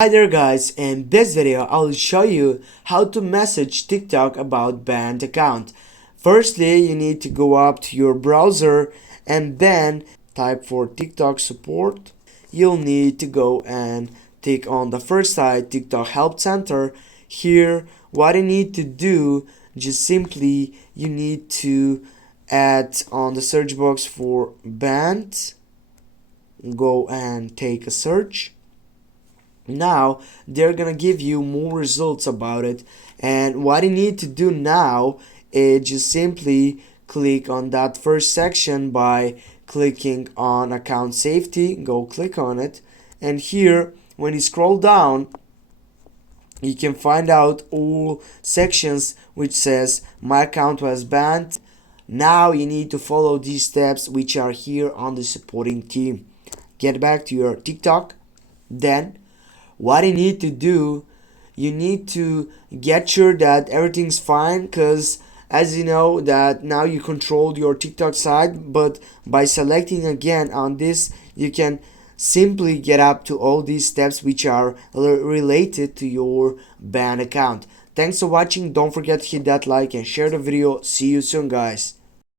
Hi there guys, in this video I'll show you how to message TikTok about banned account. Firstly, you need to go up to your browser and then type for TikTok support. You'll need to go and click on the first side, TikTok Help Center. Here, what you need to do, just simply you need to add on the search box for banned, go and take a search. Now they're gonna give you more results about it, and what you need to do now is just simply click on that first section by clicking on account safety. Go click on it, and here when you scroll down you can find out all sections which says my account was banned. Now you need to follow these steps which are here on the supporting team. Get back to your TikTok, then what you need to do, you need to get sure that everything's fine, because as you know that now you control your TikTok side, but by selecting again on this you can simply get up to all these steps which are related to your ban account. Thanks for watching. Don't forget to hit that like and share the video. See you soon guys.